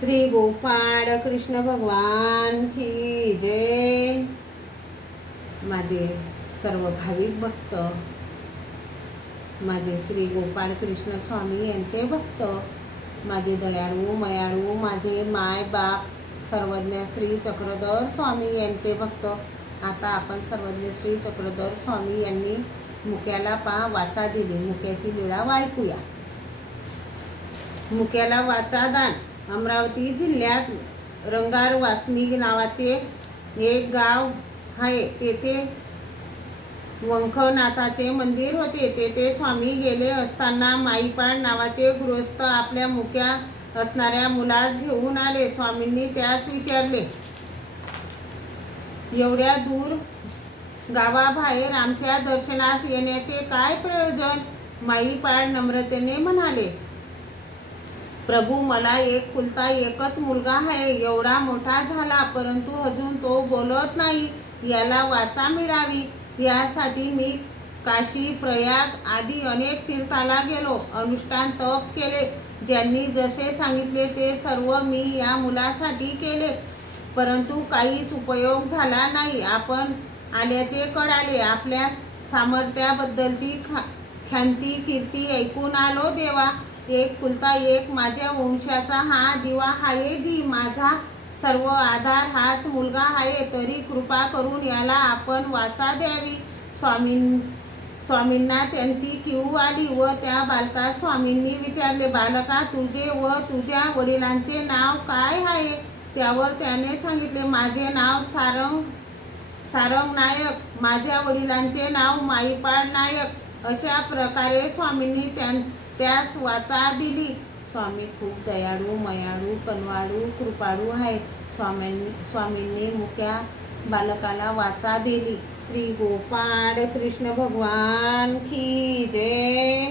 श्री गोपाळ कृष्ण भगवान की जय। माझे सर्व भाविक भक्त, माझे श्री गोपाळ कृष्ण स्वामी यांचे भक्त, माझे दयाळू मयाळू, माझे माय बाप सर्वज्ञ श्री चक्रधर स्वामी यांचे भक्त। आता आपण सर्वज्ञ श्री चक्रधर स्वामी यांनी मुक्याला वाचा दिली, मुक्याची लीळा ऐकूया। मुक्याला वाचा दान। अमरावती जिल्ह्यात रंगार वासनी नावाचे एक गाव आहे। तेथे वंखनाथाचे मंदिर होते। तेथे स्वामी गेले असताना माईपाड नावाचे गृहस्थ आपल्या मुक्या असणाऱ्या मुलास घेऊन आले। स्वामींनी त्यास विचारले, एवढ्या दूर गावाबाहेर आमच्या दर्शनास येण्याचे काय प्रयोजन? माईपाड नम्रतेने म्हणाले, प्रभू, मला एकुलता एकच मुलगा आहे। एवढा मोठा झाला परंतु अजून तो बोलत नाही। याला वाचा मिळावी यासाठी मी काशी, प्रयाग आदी अनेक तीर्थाला गेलो, अनुष्ठान तप केले। ज्यांनी जसे सांगितले ते सर्व मी या मुलासाठी केले, परंतु काहीच उपयोग झाला नाही। आपण आल्याचे कळाले। आपल्या सामर्थ्याबद्दलची ख्याती कीर्ती ऐकून आलो। देवा, एकुलता एक माझ्या वंशाचा हा दिवा आहे, जी माझा सर्व आधार हाच मुलगा आहे। तरी कृपा करून याला आपण वाचा द्यावी। स्वामींना त्यांची कीव आली व त्या बालकास स्वामींनी विचारले, बालका, तुझे व तुझ्या वडिलांचे नाव काय आहे? त्यावर त्याने सांगितले, माझे नाव सारंग नायक, माझ्या वडिलांचे नाव माईपाड नायक। अशा प्रकारे स्वामींनी त्यास वाचा दिली। स्वामी खूप दयाळू मयाळू कनवाळू कृपाळू आहेत। स्वामींनी मुक्या बालकाला वाचा दिली। श्री गोपाळ कृष्ण भगवान की जय।